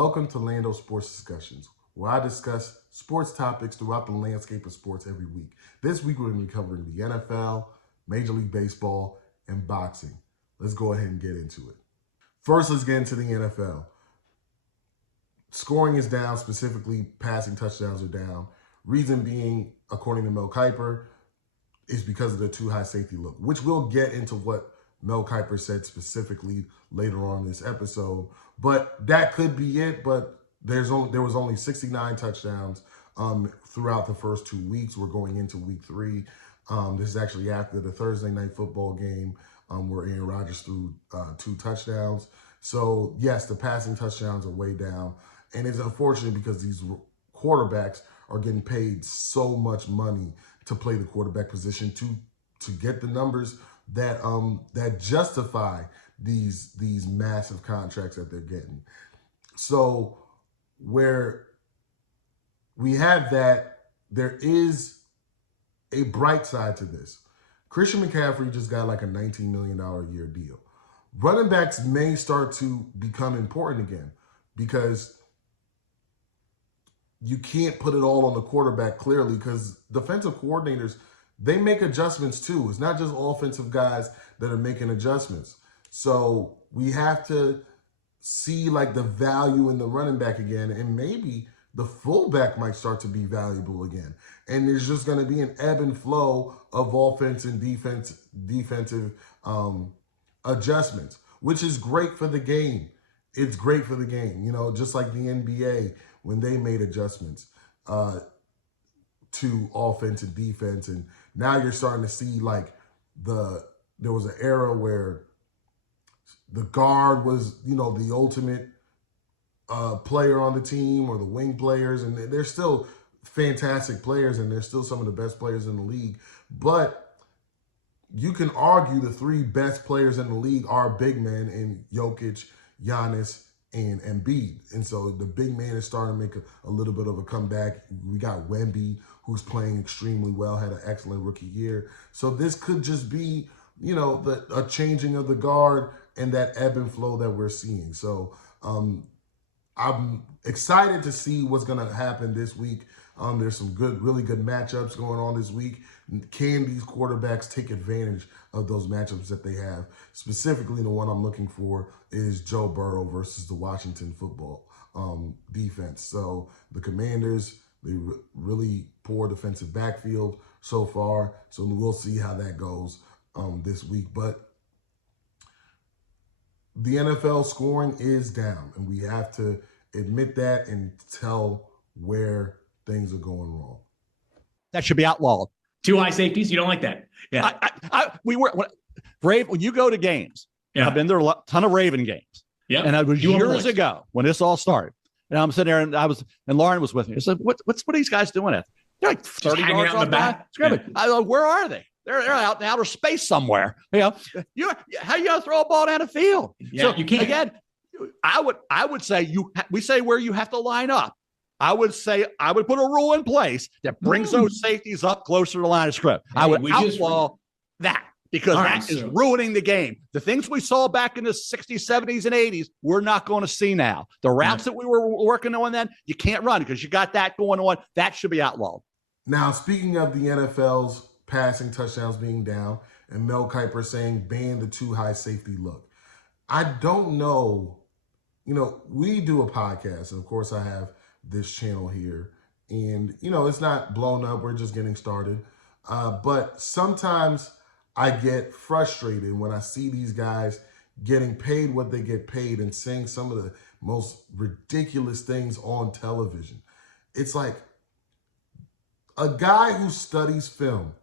Welcome to Lando Sports Discussions, where I discuss sports topics throughout the landscape of sports every week. This week we're going to be covering the NFL, Major League Baseball, and boxing. Let's go ahead and get into it. First, let's get into the NFL. Scoring is down, specifically passing touchdowns are down. Reason being, according to Mel Kiper, is because of the too high safety look, which we'll get into what Mel Kiper said specifically later on in this episode. But that could be it, but there was only 69 touchdowns throughout the first 2 weeks. We're going into week 3. This is actually after the Thursday night football game where Aaron Rodgers threw 2 touchdowns. So, yes, the passing touchdowns are way down. And it's unfortunate because these quarterbacks are getting paid so much money to play the quarterback position to get the numbers that that justify these massive contracts that they're getting. So where we have that, there is a bright side to this. Christian McCaffrey just got like a $19 million a year deal. Running backs may start to become important again because you can't put it all on the quarterback clearly because defensive coordinators, they make adjustments too. It's not just offensive guys that are making adjustments. So we have to see like the value in the running back again, and maybe the fullback might start to be valuable again. And there's just going to be an ebb and flow of offense and defensive adjustments, which is great for the game. It's great for the game, you know, just like the NBA when they made adjustments to offense and defense. And now you're starting to see like there was an era where the guard was, you know, the ultimate player on the team, or the wing players, and they're still fantastic players and they're still some of the best players in the league. But you can argue the 3 best players in the league are big men in Jokic, Giannis, and Embiid. And so the big man is starting to make a little bit of a comeback. We got Wemby, who's playing extremely well, had an excellent rookie year. So this could just be, you know, a changing of the guard and that ebb and flow that we're seeing. So I'm excited to see what's going to happen this week. There's some really good matchups going on this week. Can these quarterbacks take advantage of those matchups that they have? Specifically, the one I'm looking for is Joe Burrow versus the Washington football defense. So the Commanders, they really poor defensive backfield so far. So we'll see how that goes this week. But the NFL scoring is down, and we have to admit that and tell where things are going wrong. That should be outlawed. Too high safeties? You don't like that? Yeah. When you go to games, I've been there a ton of Raven games. Yeah. And it was years ago when this all started. And I'm sitting there and Lauren was with me. I said, what are these guys doing at? They're like 30 yards off the back. Yeah. I go, where are they? They're out in outer space somewhere. You know, how you gonna throw a ball down the field? Yeah, so you can't. Again, I would say we say where you have to line up. I would put a rule in place that brings those safeties up closer to the line of scrimmage. I would outlaw that because that is ruining the game. The things we saw back in the 60s, 70s, and 80s, we're not going to see now. The routes that we were working on then, you can't run because you got that going on. That should be outlawed. Now, speaking of the NFL's passing touchdowns being down and Mel Kiper saying ban the too high safety look, I don't know. You know, we do a podcast, and of course I have this channel here, and you know, it's not blown up, we're just getting started, but sometimes I get frustrated when I see these guys getting paid what they get paid and saying some of the most ridiculous things on television. It's like a guy who studies film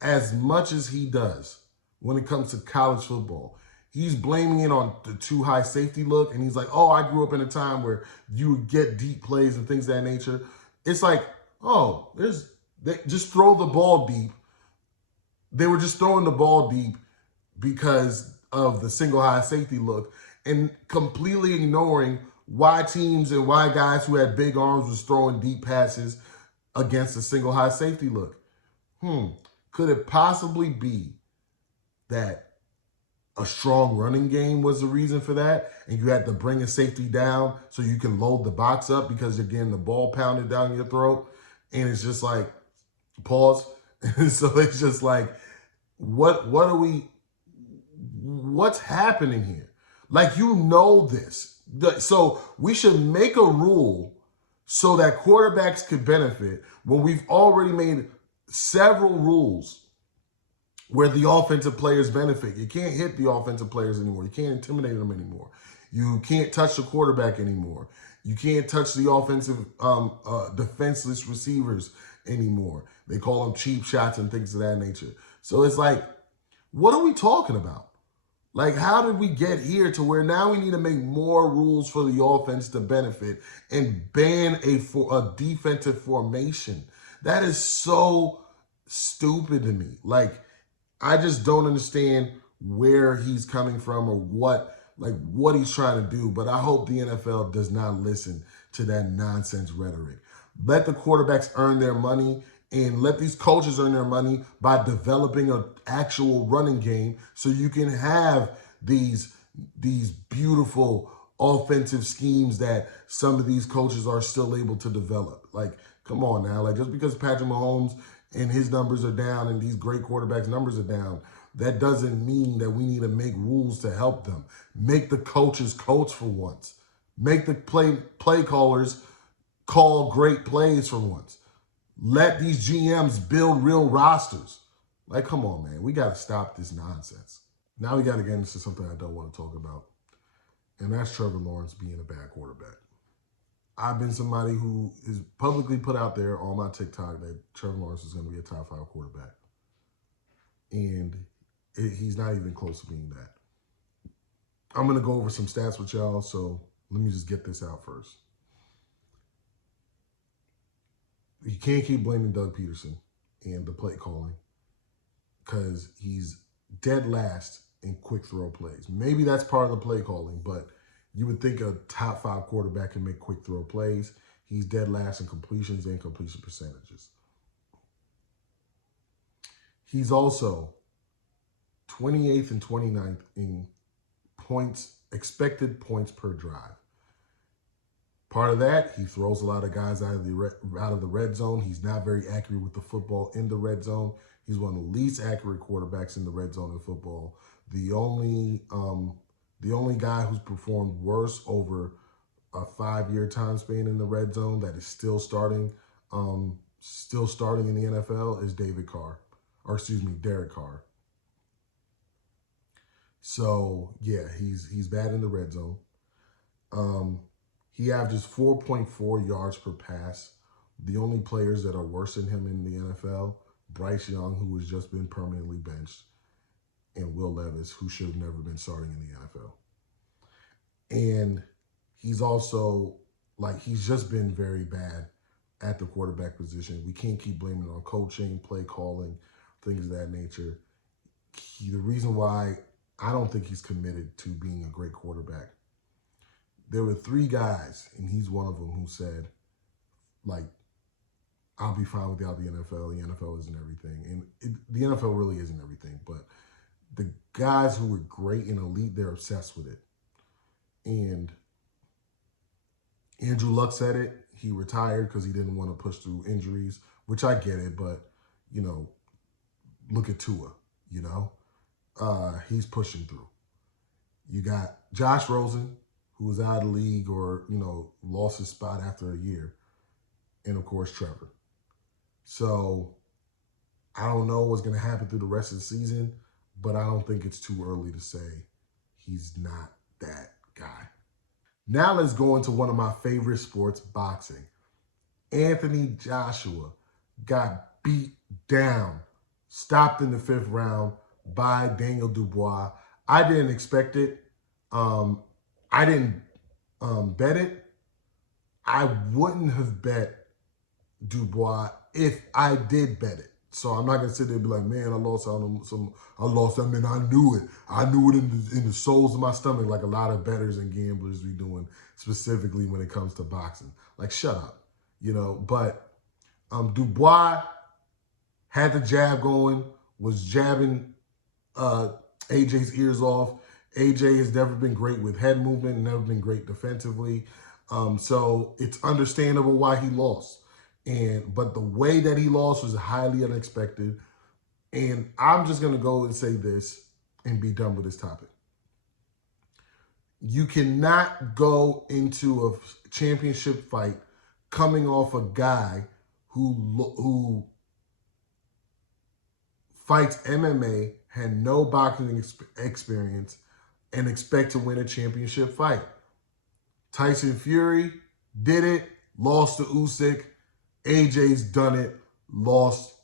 as much as he does when it comes to college football, he's blaming it on the too high safety look. And he's like, oh, I grew up in a time where you would get deep plays and things of that nature. It's like, oh, they just throw the ball deep. They were just throwing the ball deep because of the single high safety look and completely ignoring why teams and why guys who had big arms was throwing deep passes against a single high safety look. Could it possibly be that a strong running game was the reason for that. And you had to bring a safety down so you can load the box up because you're getting the ball pounded down your throat. And it's just like, pause. So it's just like, what's happening here? Like, you know this. So we should make a rule so that quarterbacks could benefit when we've already made several rules where the offensive players benefit. You can't hit the offensive players anymore. You can't intimidate them anymore. You can't touch the quarterback anymore. You can't touch the offensive defenseless receivers anymore. They call them cheap shots and things of that nature. So it's like, what are we talking about? Like, how did we get here to where now we need to make more rules for the offense to benefit and ban a defensive formation? That is so stupid to me. Like, I just don't understand where he's coming from or what he's trying to do. But I hope the NFL does not listen to that nonsense rhetoric. Let the quarterbacks earn their money and let these coaches earn their money by developing an actual running game so you can have these beautiful offensive schemes that some of these coaches are still able to develop. Like, come on now. Like, just because Patrick Mahomes and his numbers are down and these great quarterbacks' numbers are down, that doesn't mean that we need to make rules to help them. Make the coaches coach for once. Make the play callers call great plays for once. Let these GMs build real rosters. Like, come on, man. We got to stop this nonsense. Now we got to get into something I don't want to talk about, and that's Trevor Lawrence being a bad quarterback. I've been somebody who is publicly put out there on my TikTok that Trevor Lawrence is going to be a top 5 quarterback. And he's not even close to being that. I'm going to go over some stats with y'all, so let me just get this out first. You can't keep blaming Doug Peterson and the play calling because he's dead last in quick throw plays. Maybe that's part of the play calling, but you would think a top 5 quarterback can make quick throw plays. He's dead last in completions and completion percentages. He's also 28th and 29th in points, expected points per drive. Part of that, he throws a lot of guys out of the red zone. He's not very accurate with the football in the red zone. He's one of the least accurate quarterbacks in the red zone in football. The only guy who's performed worse over a 5-year time span in the red zone that is still starting in the NFL is Derek Carr. So yeah, he's bad in the red zone. He averages 4.4 yards per pass. The only players that are worse than him in the NFL, Bryce Young, who has just been permanently benched, and Will Levis, who should have never been starting in the NFL. And he's also, he's just been very bad at the quarterback position. We can't keep blaming it on coaching, play calling, things of that nature. The reason why I don't think he's committed to being a great quarterback, there were 3 guys, and he's one of them, who said, I'll be fine without the NFL. The NFL isn't everything. And the NFL really isn't everything. But the guys who were great and elite, they're obsessed with it. And Andrew Luck said it. He retired because he didn't want to push through injuries, which I get it. But, look at Tua, he's pushing through. You got Josh Rosen, who was out of the league or, lost his spot after a year. And, of course, Trevor. So I don't know what's going to happen through the rest of the season, but I don't think it's too early to say he's not that guy. Now let's go into one of my favorite sports, boxing. Anthony Joshua got beat down, stopped in the 5th round by Daniel Dubois. I didn't expect it. I didn't bet it. I wouldn't have bet Dubois if I did bet it. So I'm not gonna sit there and be like, man, I lost on him. I mean, I knew it. I knew it in the soles of my stomach, like a lot of bettors and gamblers be doing, specifically when it comes to boxing. Like, shut up, But Dubois had the jab going, was jabbing AJ's ears off. AJ has never been great with head movement, never been great defensively. So it's understandable why he lost. But the way that he lost was highly unexpected. And I'm just going to go and say this and be done with this topic. You cannot go into a championship fight coming off a guy who fights MMA, had no boxing experience, and expect to win a championship fight. Tyson Fury did it, lost to Usyk. AJ's done it, lost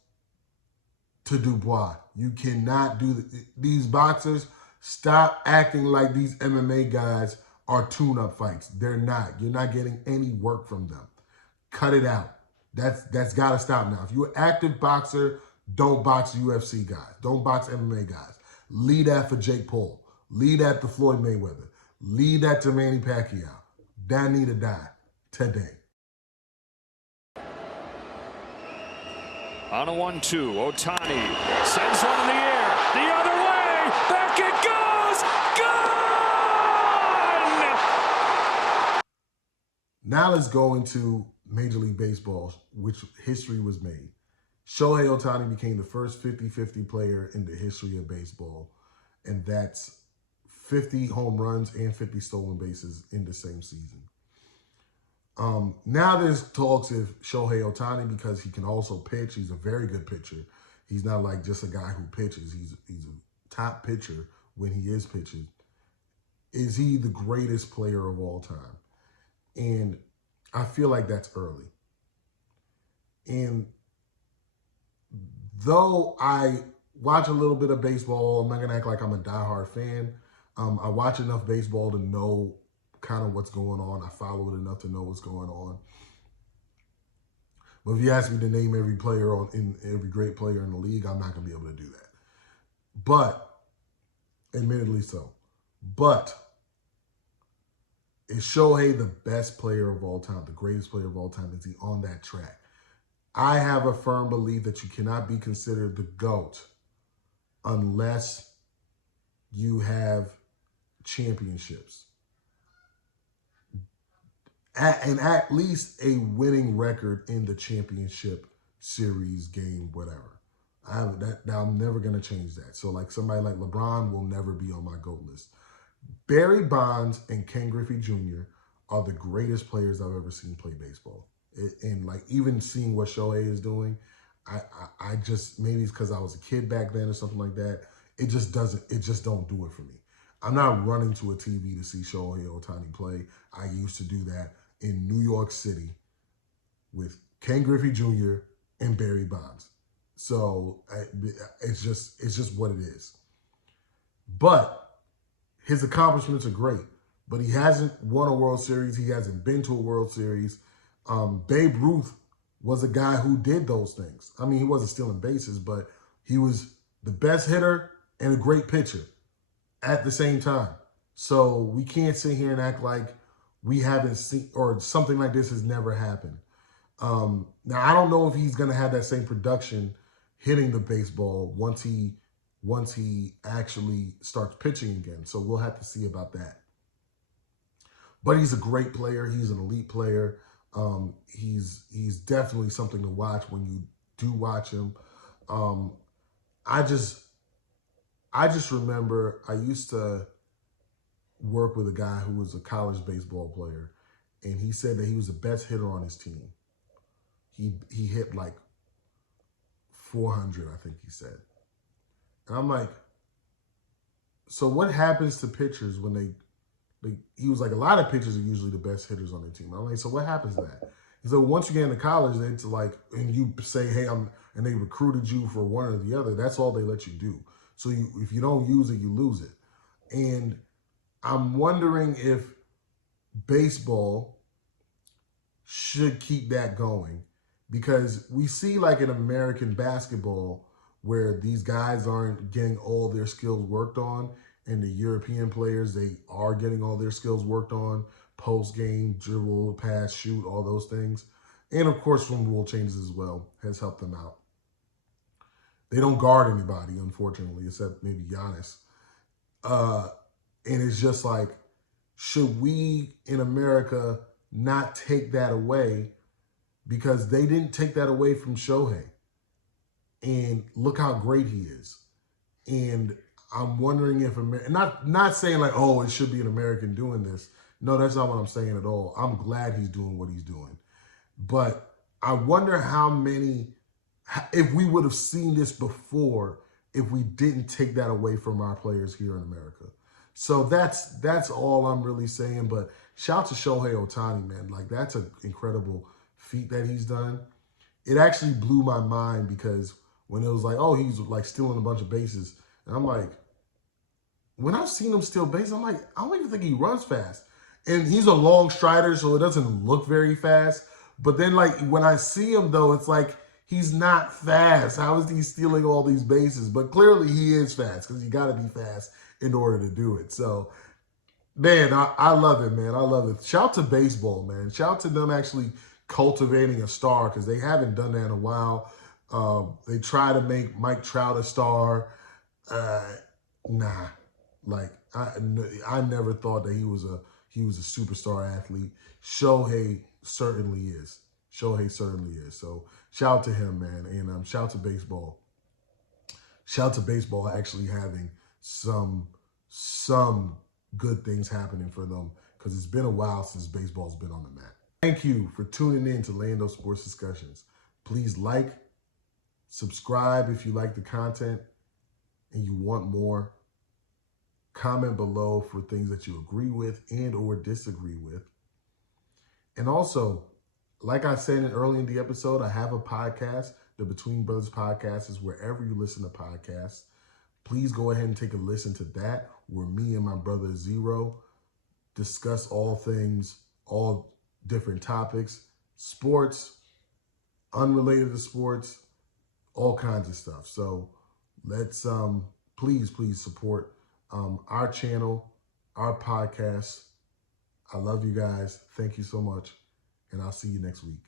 to Dubois. You cannot do these boxers. Stop acting like these MMA guys are tune-up fights. They're not. You're not getting any work from them. Cut it out. That's got to stop now. If you're an active boxer, don't box UFC guys. Don't box MMA guys. Leave that for Jake Paul. Leave that to Floyd Mayweather. Leave that to Manny Pacquiao. That need to die today. On a 1-2, Ohtani sends one in the air. The other way. Back it goes. Gone! Now let's go into Major League Baseball, which history was made. Shohei Ohtani became the first 50-50 player in the history of baseball, and that's 50 home runs and 50 stolen bases in the same season. Now there's talks of Shohei Ohtani because he can also pitch. He's a very good pitcher. He's not like just a guy who pitches. He's a top pitcher when he is pitching. Is he the greatest player of all time? And I feel like that's early. And though I watch a little bit of baseball, I'm not going to act like I'm a diehard fan. I watch enough baseball to know kind of what's going on. I follow it enough to know what's going on. But if you ask me to name every great player in the league, I'm not going to be able to do that. But, admittedly so. But, is Shohei the best player of all time, the greatest player of all time? Is he on that track? I have a firm belief that you cannot be considered the GOAT unless you have championships. And at least a winning record in the championship series game, whatever. I'm never going to change that. So like somebody like LeBron will never be on my GOAT list. Barry Bonds and Ken Griffey Jr. are the greatest players I've ever seen play baseball. And like even seeing what Shohei is doing, I just, maybe it's because I was a kid back then or something like that. It just don't do it for me. I'm not running to a TV to see Shohei Ohtani play. I used to do that in New York City with Ken Griffey Jr. and Barry Bonds. So it's just what it is. But his accomplishments are great. But he hasn't won a World Series. He hasn't been to a World Series. Babe Ruth was a guy who did those things. I mean, he wasn't stealing bases, but he was the best hitter and a great pitcher at the same time. So we can't sit here and act like we haven't seen, or something like this has never happened. Now, I don't know if he's going to have that same production hitting the baseball once he actually starts pitching again. So we'll have to see about that. But he's a great player. He's an elite player. He's definitely something to watch when you do watch him. I just remember I used to work with a guy who was a college baseball player, and he said that he was the best hitter on his team. He hit like 400, I think he said. And I'm like, so what happens to pitchers when he was like, a lot of pitchers are usually the best hitters on their team. I'm like, so what happens to that? He said, once you get into college, it's like, and you say, hey, and they recruited you for one or the other, that's all they let you do. So if you don't use it, you lose it. And I'm wondering if baseball should keep that going, because we see like in American basketball where these guys aren't getting all their skills worked on, and the European players, they are getting all their skills worked on, post-game, dribble, pass, shoot, all those things. And of course from rule changes as well has helped them out. They don't guard anybody, unfortunately, except maybe Giannis. And it's just like, should we in America not take that away? Because they didn't take that away from Shohei. And look how great he is. And I'm wondering if not saying like, oh, it should be an American doing this. No, that's not what I'm saying at all. I'm glad he's doing what he's doing. But I wonder if we would have seen this before if we didn't take that away from our players here in America. So that's all I'm really saying. But shout out to Shohei Ohtani, man. Like, that's an incredible feat that he's done. It actually blew my mind because when it was like, oh, he's like stealing a bunch of bases. And I'm like, when I've seen him steal bases, I'm like, I don't even think he runs fast. And he's a long strider, so it doesn't look very fast. But then, like, when I see him, though, it's like he's not fast. How is he stealing all these bases? But clearly he is fast because you got to be fast in order to do it. So, man, I love it, man. I love it. Shout out to baseball, man. Shout out to them actually cultivating a star because they haven't done that in a while. They try to make Mike Trout a star. Nah. Like, I never thought that he was a superstar athlete. Shohei certainly is. So shout out to him, man. And shout out to baseball. Shout out to baseball actually having some good things happening for them because it's been a while since baseball's been on the map. Thank you for tuning in to Lando Sports Discussions. Please like, subscribe if you like the content and you want more. Comment below for things that you agree with and or disagree with. And also, like I said early in the episode, I have a podcast. The Between Brothers podcast is wherever you listen to podcasts. Please go ahead and take a listen to that, where me and my brother Zero discuss all things, all different topics, sports, unrelated to sports, all kinds of stuff. So let's please support our channel, our podcast. I love you guys. Thank you so much. And I'll see you next week.